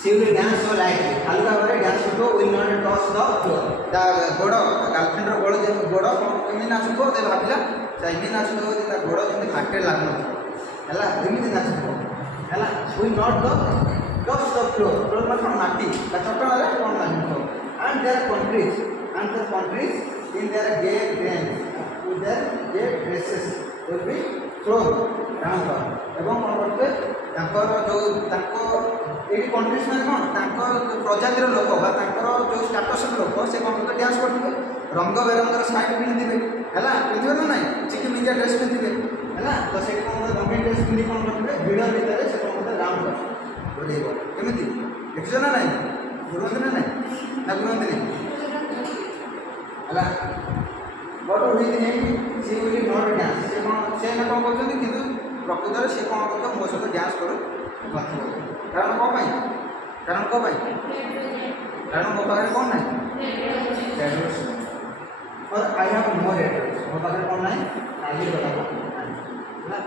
she will dance so lightly ହାଲକା ଭାବରେ ଡ୍ୟାନ୍ସ କରୁଥିବ will not touch the floor ତା ଗୋଡ଼ ଗାର୍ଲଫ୍ରେଣ୍ଡର ଗୋଡ଼ ଗୋଡ଼ ଏମିତି ନାଚୁଥିବ ସେ ଭାବିଲା ସେ ଏମିତି ନାଚୁଥିବ ଯେ ତା ଗୋଡ଼ ଯେମିତି ମାଟିରେ ଲାଗୁନଥିବ ହେଲା ଏମିତି ନାଚୁଥିବ ହେଲା will not the touch the floor floor ମାନେ କ'ଣ ମାଟି ତା ଚଟାଣରେ କ'ଣ ଲାଗୁଥିବ and their countries in their gay dresses with their gay dresses will be thrown round her ଏବଂ କ'ଣ କରିବେ ତାଙ୍କର ଯେଉଁ ତାଙ୍କ ଏଇଠି କଣ୍ଟ୍ରିଜ୍ ମାନେ କ'ଣ ତାଙ୍କ ପ୍ରଜାତିର ଲୋକ ବା ତାଙ୍କର ଯେଉଁ ଷ୍ଟାଟସର ଲୋକ ସେ କ'ଣ କରିବେ ଡ୍ୟାନ୍ସ କରିଥିବେ ରଙ୍ଗ ବେରଙ୍ଗର ସାର୍ଟ ପିନ୍ଧିଥିବେ ହେଲା ପିନ୍ଧିବେ ନା ନାହିଁ ଚିକିମିକିଆ ଡ୍ରେସ୍ ପିନ୍ଧିବେ ହେଲା ତ ସେଠି କ'ଣ କରିବେ ରଙ୍ଗୀନ ଡ୍ରେସ୍ ପିନ୍ଧି କ'ଣ କରିବେ ଭିଡ଼ ଭିତରେ ସେ କ'ଣ କରିବେ ରାଉଣ୍ଡ ବୁଲେଇବ କେମିତି ଦେଖିଛ ନା ନାହିଁ ଘୁରନ୍ତି ନା ନାହିଁ ନା ଘୁରନ୍ତିନି ହେଲା but with him she will not dance ସେ କ'ଣ କରୁଛନ୍ତି କିନ୍ତୁ ପ୍ରକୃତରେ ସେ କ'ଣ କରୁଥିବ ମୋ ସହିତ ଡ୍ୟାନ୍ସ କରୁନଥିବ କାରଣ କ'ଣ ପାଇଁ କାରଣ ମୋ ପାଖରେ କ'ଣ ନାହିଁ ଆଇ ହାଭ୍ ମୋ ରେଟ୍ ମୋ ପାଖରେ କ'ଣ ନାହିଁ ନାଲି ଗୋଲାପ ହେଲା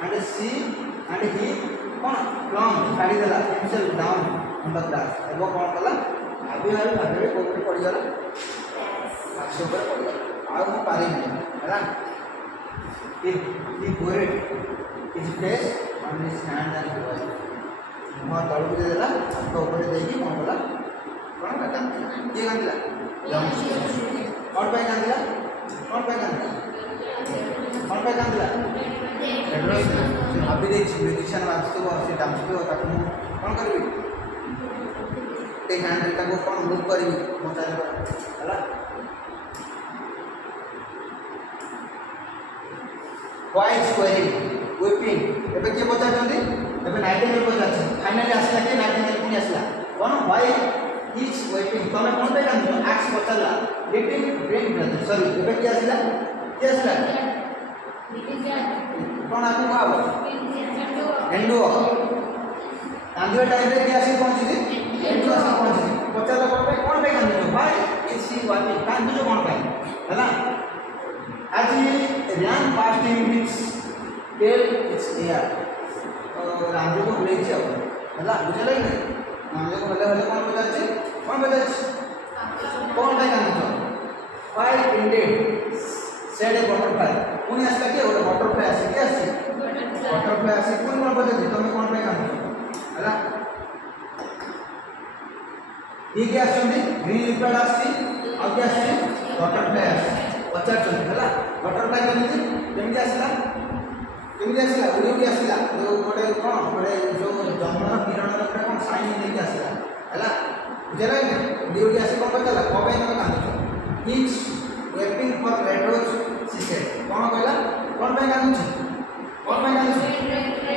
ଆଣ୍ଡ ସି ଆଣ୍ଡ ହି କ'ଣ ପ୍ଲମ୍ ଛାଡ଼ିଦେଲା himself down on the grass ଏବଂ କ'ଣ କଲା ଭାବି କୋଉଠି ପଡ଼ିଗଲା ମାଛ ଉପରେ ପଡ଼ିଗଲା ଆଉ ମୁଁ ପାରିବିନି ହେଲା he buried his face on his hand and ଭଏସ୍ ମୁହଁ ତଳକୁ ଦେଇଦେଲା ହାତ ଉପରେ ଦେଇକି କ'ଣ କଲା କ'ଣ କାନ୍ଦିଲା କିଏ କାନ୍ଦିଲା କ'ଣ ପାଇଁ କାନ୍ଦିଲା ସେ ଭାବି ଦେଇଛି ମ୍ୟୁଜିସିଆନ୍ ବାଜୁଥିବ ସେ ଡାନ୍ସୁଥିବ ତାକୁ ମୁଁ କ'ଣ କରିବି ହ୍ୟାଣ୍ଡରେ ତାକୁ କ'ଣ ମୁଭ୍ କରିବି ମୋ ଚାଲିବା ହେଲା ହ୍ୱାଇ ସ୍କୋୟାରିଂ ୱିପିଂ ଏବେ କିଏ ପଚାରୁଛନ୍ତି ଏବେ ନାଇଟିଙ୍ଗେଲ୍ ପଚାରୁଛି ଫାଇନାଲି ଆସିଲା କିଏ ନାଇଟିଙ୍ଗେଲ୍ ପୁଣି ଆସିଲା କ'ଣ ହ୍ୱାଇ ଇଜ୍ ୱିପିଂ ତମେ କ'ଣ ପାଇଁ କାନ୍ଦୁଛ ଆକ୍ସ ପଚାରିଲା ଲିଟିଲ୍ ଗ୍ରୀନ୍ ବ୍ରଦର ସରି ଏବେ କିଏ ଆସିଲା କ'ଣ ଆକୁ କୁହାହବ ଏଣ୍ଡୁଅ କାନ୍ଦିବା ଟାଇମ୍ରେ କିଏ ଆସିକି ପହଞ୍ଚିଛି ଏଣ୍ଡୁଅ ଆସିକି ପହଞ୍ଚିଛି ପଚାରିଲା କ'ଣ ପାଇଁ କାନ୍ଦୁଛ ହ୍ୱାଇ ଇଜ୍ ସି ୱିପିଂ କାନ୍ଦୁଛ କ'ଣ ପାଇଁ ହେଲା ଆଜି ran past him his tail its air Ramdev ବୁଲେଇଛି ଆଉ ହେଲା ବୁଝିଲା କି ନାହିଁ ରାମଦେବ ହେଲେ କ'ଣ ପଚାରିଛି କ'ଣ ପାଇଁ କାନ୍ଦୁଛ ହ୍ୱାଇ ଇଣ୍ଡେଡ୍ ସେଡ୍ ଏ ବଟରଫ୍ଲାଏ ପୁଣି ଆସିଲା କିଏ ଗୋଟେ ବଟରଫ୍ଲାଏ ଆସିକି ଆସିଛି ବଟରଫ୍ଲାଏ ଆସିକି ପୁଣି କ'ଣ ପଚାରିଛି ତମେ କ'ଣ ପାଇଁ କାନ୍ଦୁଛ ହେଲା କିଏ ଆସୁଛନ୍ତି ଗ୍ରୀନ୍ ଲିପେଡ୍ ଆସିଛି ଆଉ କିଏ ଆସିଛି ବଟରଫ୍ଲାଏ ଆସିଛି ପଚାରୁଛନ୍ତି ହେଲା ବଟରଫ୍ଲାଏ କେମିତି ଆସିଲା ଉଡ଼ି ଉଡ଼ି ଆସିଲା ଯେଉଁ ଗୋଟେ କ'ଣ ଗୋଟେ ଯେଉଁ ଜନ୍ମର କିରଣର ଗୋଟେ କ'ଣ ସାଇନ୍ ନେଇକି ଆସିଲା ହେଲା ବୁଝିଲା କି ଉଡ଼ି ଉଡ଼ି ଆସି କ'ଣ ପଚାରିଲା କ'ଣ ପାଇଁ ତମେ କାନ୍ଦୁଛ his waiting for red rose she said କ'ଣ କହିଲା କ'ଣ ପାଇଁ କାନ୍ଦୁଛି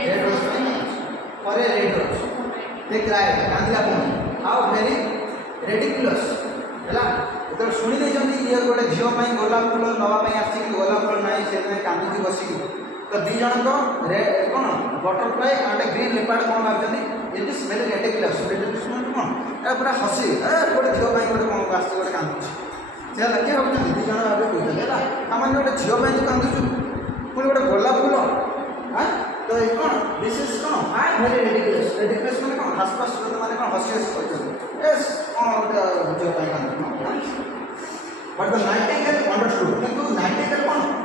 ରେଡ୍ ରୋଜ୍ ପାଇଁ ପରେ ରେଡ୍ ରୋଜ୍ ଦେ କ୍ରାଏଡ୍ କାନ୍ଦିଲା ପୁଣି ହାଉ ଭେରି ରେଡିକୁଲସ୍ ହେଲା ଯେତେବେଳେ ଶୁଣି ଦେଇଛନ୍ତି ଇଏ ଗୋଟେ ଝିଅ ପାଇଁ ଗୋଲାପ ଫୁଲ ନେବା ପାଇଁ ଆସିଛି କି ଗୋଲାପ ଫୁଲ ନାହିଁ ସେଥିପାଇଁ କାନ୍ଦୁଛି ବସିକି ତ ଦୁଇ ଜଣଙ୍କ କ'ଣ ବଟରଫ୍ଲାଏ ଆଣ୍ଡ ଗ୍ରୀନ୍ ଲେପାର୍ଡ କ'ଣ ଭାବୁଛନ୍ତି ଯେମିତି ସ୍ମେଲ୍ ରେଡିକୁଲସ୍ ମାନେ କ'ଣ ଏ ପୁରା ହସି ଗୋଟେ ଝିଅ ପାଇଁ ଗୋଟେ କ'ଣ ଆସିଛି ଗୋଟେ କାନ୍ଦୁଛି ସେ ହେଲା କିଏ ଭାବୁଛନ୍ତି ଦୁଇ ଜଣ ଭାବେ କହୁଛନ୍ତି ହେଲା ସାମାନ୍ୟ ଗୋଟେ ଝିଅ ପାଇଁ ତୁ କାନ୍ଦୁଛୁ ପୁଣି ଗୋଟେ ଗୋଲାପ ଫୁଲ ତ ଏ କ'ଣ ବିଶେଷ କ'ଣ ଭେରି ରେଡିକୁଲସ୍ ମାନେ କ'ଣ ହାସ୍ପାସ୍ ମାନେ କ'ଣ ହସି ହସି କହିଛନ୍ତି କ'ଣ ଗୋଟେ ଝିଅ ପାଇଁ କାନ୍ଦୁଛୁ ବଟ୍ ଦ ନାଇଟିଙ୍ଗେଲ୍ ଅଣ୍ଡରଷ୍ଟୁଡ୍ କିନ୍ତୁ ନାଇଟିଙ୍ଗେଲ୍ କ'ଣ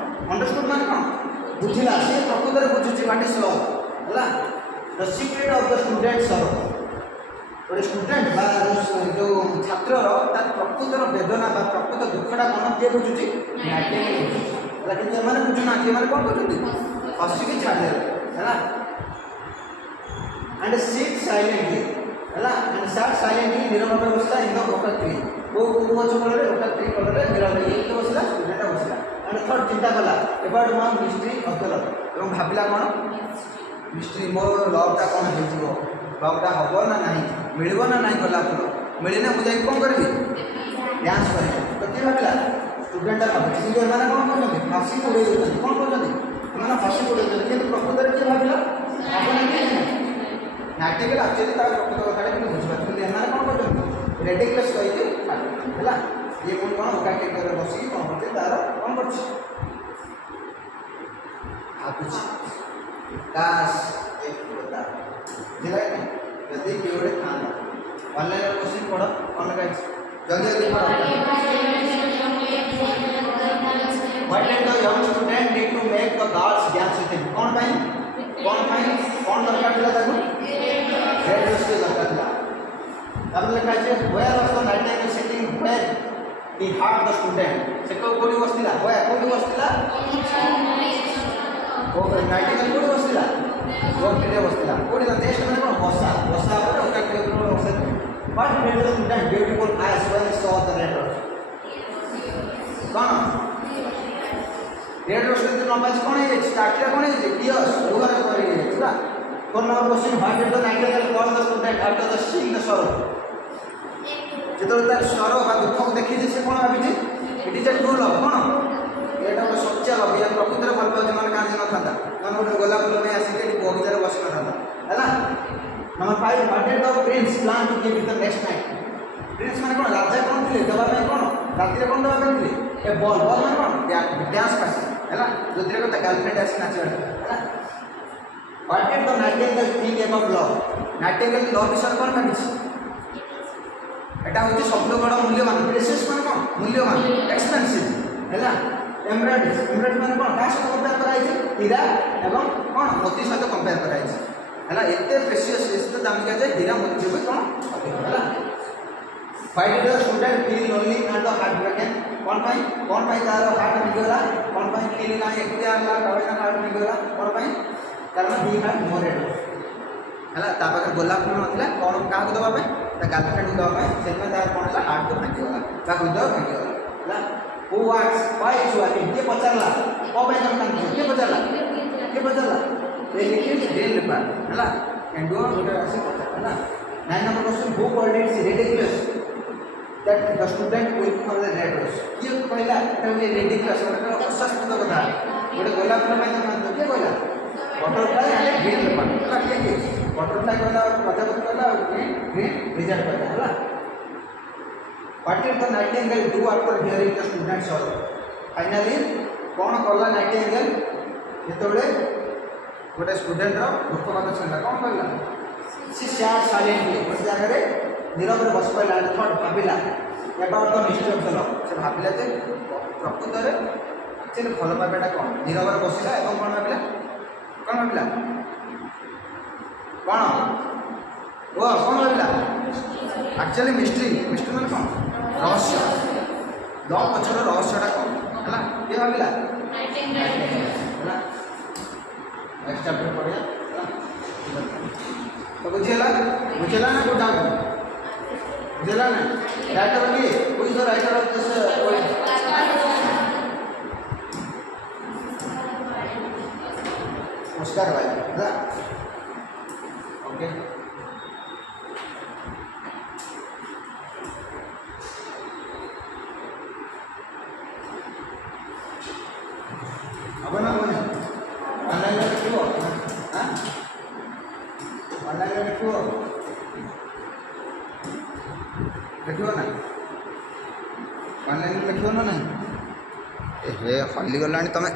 बुझिला से प्रकृत में बुझुची व्हाट इज लव हला the secret of the student सरो गोटे स्टूडेंट बा जो छात्र तार प्रकृत वेदना बा प्रकृत दुखटा कौन किए बुझुची नाट्य कि एमाने बुझुना कि एमाने कौन बुझुती हसिकी छाड़ है एंड सिट साइलेंटली है एंड सट साइलेंटली नीरव बसला इन द वोकल ट्री वो गछ कोले वोकल ट्री कोले नीरव ये बसला स्टूडेंट बसला एंड थर्ड चिंता कला about one mystery of the love एवं भाबिला कौन मिस्ट्री मोर लवटा कौन हो लवटा हम ना नहीं मिलव ना नहीं गला फुल मिलने मुझे कौन करी डांस कर तो किए भाविला स्टूडेंट भावी एमाने कौन कर हसी उड़े कौन कर हसी उड़े कि प्रकृत में किए भाविला नाट्यकल एक्चुअली तार प्रकृत कथा कि बुझे कि एमाने कौन कर रेडिकुलस कही है ये कौन कौन ओकाटी कर बस कौन करते तार कौन कर काश एक बता दिला यदि किए गोटे था ऑनलाइन क्वेश्चन पढ़ कौन गाइस जल्दी जल्दी पढ़ what did the young student need to make the gods dance with him कौन कौन दरकार थिला ताको रेड ड्रेस के दरकार थिला अब लिखा है where was the nightingale sitting where he heard the student से कोडी बसतिला कोडी बसतिला वो नाइटिंगेल कोडी बसतिला वो किने बसतिला कोडी द देश में कोन बसा पर ओका के बसा but made the student beautiful eyes when he saw the red rose कौन रेड रोज के नंबर कौन है स्टार्टर कौन है पियर्स ओवर कर है four number question what did the Nightingale call the student after the seeing the सरो जो तार स्वर बा दुख को देखी से कौन भावी it is A true love कौन एटा को सच्चा लव या प्रकृत में भल पाउछ मन कांदी न था मन गोटे गोलाप फूल में आसिक बगीचार बस न था number 5 what did the prince plan to give the next night prince माने कौन राजा कौन थे दबा में कौन रात्रि कौन दबा में थे ए बॉल माने कौन डांस पास हैला जो दिरे को गर्लफ्रेंड आसी नाच हैला what did the Nightingale think about love Nightingale love विषय कौन भाबिछ एटा होची शब्द बड़ मूल्यवान प्रेशियस माने कौन मूल्यवान एक्सपेंसिव हैला एमराल्ड माने कौन का सहित कंपेयर कराई हीरा एवं कौन मोती सहित कंपेयर कराई हैला एते प्रेशियस एते दामिका जे हीरा मोती भी कौन हैला fight the student feel lonely and the heart broken कौन पाई तार हार्ट निगला कौन पाई फील ना एकते आला कबे ना हार्ट निगला कौन पाई कारण ही हार्ट मोर रेड हैला ता पाखे गोलाप फूल नथिला कौन का दबा पे ता गर्लफ्रेंड को दबा पे से तार कौन हैला हार्ट को भांगी गला ता हृदय भांगी गला हैला हु वाट्स व्हाई इज वाटिंग के पचारला को पे तुम कान के पचारला ये लिखित ग्रीन पेपर हैला एंड डू गोटे आसी पचार हैला 9 number question who called it ridiculous that the student will for the red rose ये कहला एटा रिडिकुलस एटा अशास्त्र कथा गोटे गोलाप फूल में तुम के कहला बटरफ्लाई एंड ग्रीन पेपर हैला के बटरफ्लाई कहला प्रजापति कहला ग्रीन रिजल्ट कहला हैला what did the Nightingale do after hearing the students all finally कौन कला नाइटिंगेल जेतबेले गोटे स्टूडेंट रो दुख कथा सुनला कौन कहला सी सैड साइलेंटली गोटे जगह नीरव बस पड़ा थर्ड भाविला about the mystery of the love से भाविला जे प्रकृत में एक्चुअली भल पाइबाटा कौन नीरव बसिला और कौन भाविला कौन वो कौन भाविला एक्चुअली मिस्ट्री माने कौन रहस्य लव पछर रहस्यटा कौन हैला के भाविला हैला नेक्स्ट चैप्टर पढ़िया तो बुझेला ना को डाउट बुझेला ना राइटर की who is the writer of this नमस्कार भाई हैला ओके अब ना बोले ऑनलाइन में लिखो हां ऑनलाइन में लिखो ना ऑनलाइन में लिखो ना नहीं ए हल्ली गलानी तमे